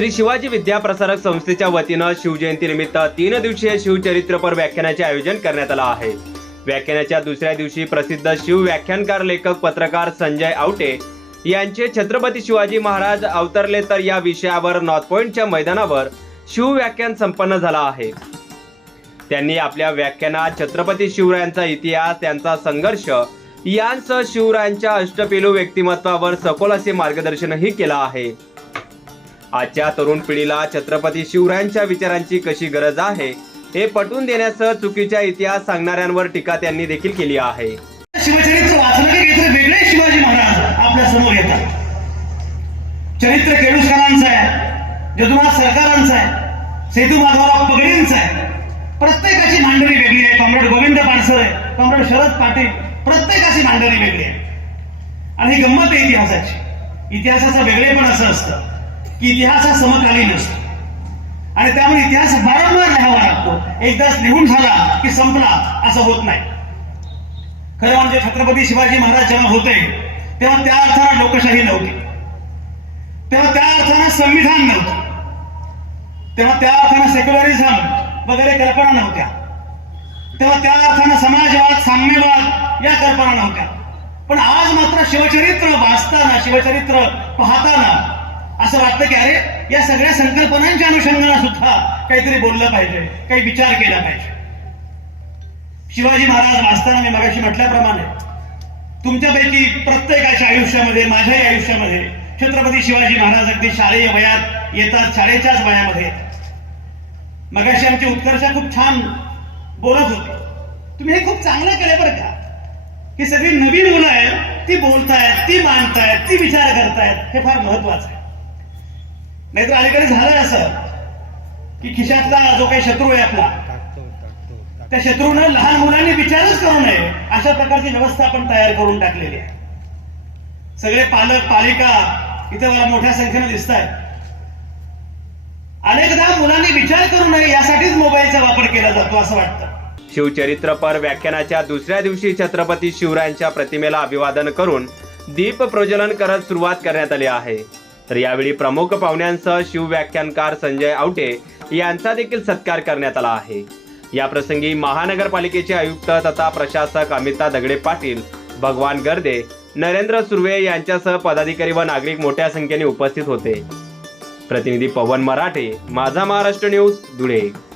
श्री शिवाजी विद्याप्रसारक संस्थेच्या वतीनं शिवजयंतीनिमित्त तीन दिवसीय शिवचरित्रपर व्याख्यानाचे आयोजन करण्यात आलं आहे. व्याख्यानाच्या दुसऱ्या दिवशी प्रसिद्ध शिव व्याख्यानकार लेखक पत्रकार संजय आवटे यांचे छत्रपती शिवाजी महाराज अवतरले तर या विषयावर नॉर्थ पॉइंटच्या मैदानावर शिव व्याख्यान संपन्न झालं आहे. त्यांनी आपल्या व्याख्यानात छत्रपती शिवरायांचा इतिहास त्यांचा संघर्ष यांसह शिवरायांच्या अष्टपेलू व्यक्तिमत्वावर सखोल असे मार्गदर्शनही केलं आहे. आजच्या तरुण पिढीला छत्रपती शिवरायांच्या विचारांची कशी गरज आहे हे पटवून देण्यासह चुकीच्या इतिहास सांगणाऱ्यांवर टीका त्यांनी देखील केली आहे. शिवचरित्र वाचलं की काहीतरी वेगळे शिवाजी महाराज आपल्यासमोर येतात. चरित्र केळुसकरांचं आहे जदुनाथ सरकारांचं आहे सेतू माधवराव पगडींचं आहे. प्रत्येकाची मांडणी वेगळी आहे. कॉम्रेड गोविंद पानसरे कॉम्रेड शरद पाटील प्रत्येकाची मांडणी वेगळी आहे. आणि ही गंमत आहे इतिहासाची. इतिहासाचं वेगळेपण असं असतं. की इतिहास हा समकालीन असतो. आणि त्यामुळे इतिहास वारंवार लिहावा लागतो. एकदाच लिहून झाला की संपला असं होत नाही. खरं म्हणजे छत्रपती शिवाजी महाराज जेव्हा होते तेव्हा त्या अर्थानं लोकशाही नव्हती. तेव्हा त्या अर्थानं संविधान नव्हतं. तेव्हा त्या अर्थानं सेक्युलरिझम वगैरे कल्पना नव्हत्या. तेव्हा त्या अर्थानं समाजवाद साम्यवाद या कल्पना नव्हत्या. पण आज मात्र शिवचरित्र वाचताना शिवचरित्र पाहताना असं वाटतं की अरे या सगळ्या संकल्पनांच्या अनुषंगाने सुद्धा काहीतरी बोललं पाहिजे काही विचार केला पाहिजे. शिवाजी महाराज वाचताना मी मगाशी म्हटल्याप्रमाणे तुमच्यापैकी प्रत्येकाच्या आयुष्यामध्ये माझ्याही आयुष्यामध्ये छत्रपती शिवाजी महाराज अगदी शालेय वयात येतात शाळेच्याच वयामध्ये येतात. मगाशी आमची उत्कर्षा खूप छान बोलत होते. तुम्ही हे खूप चांगलं केलं बरं का? ही सगळी नवीन मुलं आहेत ती बोलतायत ती मांडतायत ती विचार करतायत हे फार महत्वाचं आहे. नाहीतर अलीकडे झालंय असं की खिशातला जो काही शत्रू आहे आपला त्या शत्रूनं लहान मुलांनी विचारच करू नये. अशा प्रकारची व्यवस्था आपण तयार करून टाकलेली आहे. सगळे पालक पालिका इथे मला मोठ्या संख्येनं दिसत आहेत अनेकदा मुलांनी विचार करू नये यासाठीच मोबाईलचा वापर केला जातो असं वाटतं. शिवचरित्रपर व्याख्यानाच्या दुसऱ्या दिवशी छत्रपती शिवरायांच्या प्रतिमेला अभिवादन करून दीप प्रज्वलन करत सुरुवात करण्यात आली आहे. तर यावेळी प्रमुख पाहुण्यांसह शिवव्याख्यानकार संजय आवटे यांचा देखील सत्कार करण्यात आला आहे. या प्रसंगी महानगरपालिकेचे आयुक्त तथा प्रशासक अमिता दगडे पाटील भगवान गर्दे नरेंद्र सुर्वे यांच्यासह पदाधिकारी व नागरिक मोठ्या संख्येने उपस्थित होते. प्रतिनिधी पवन मराठे माझा महाराष्ट्र न्यूज धुळे.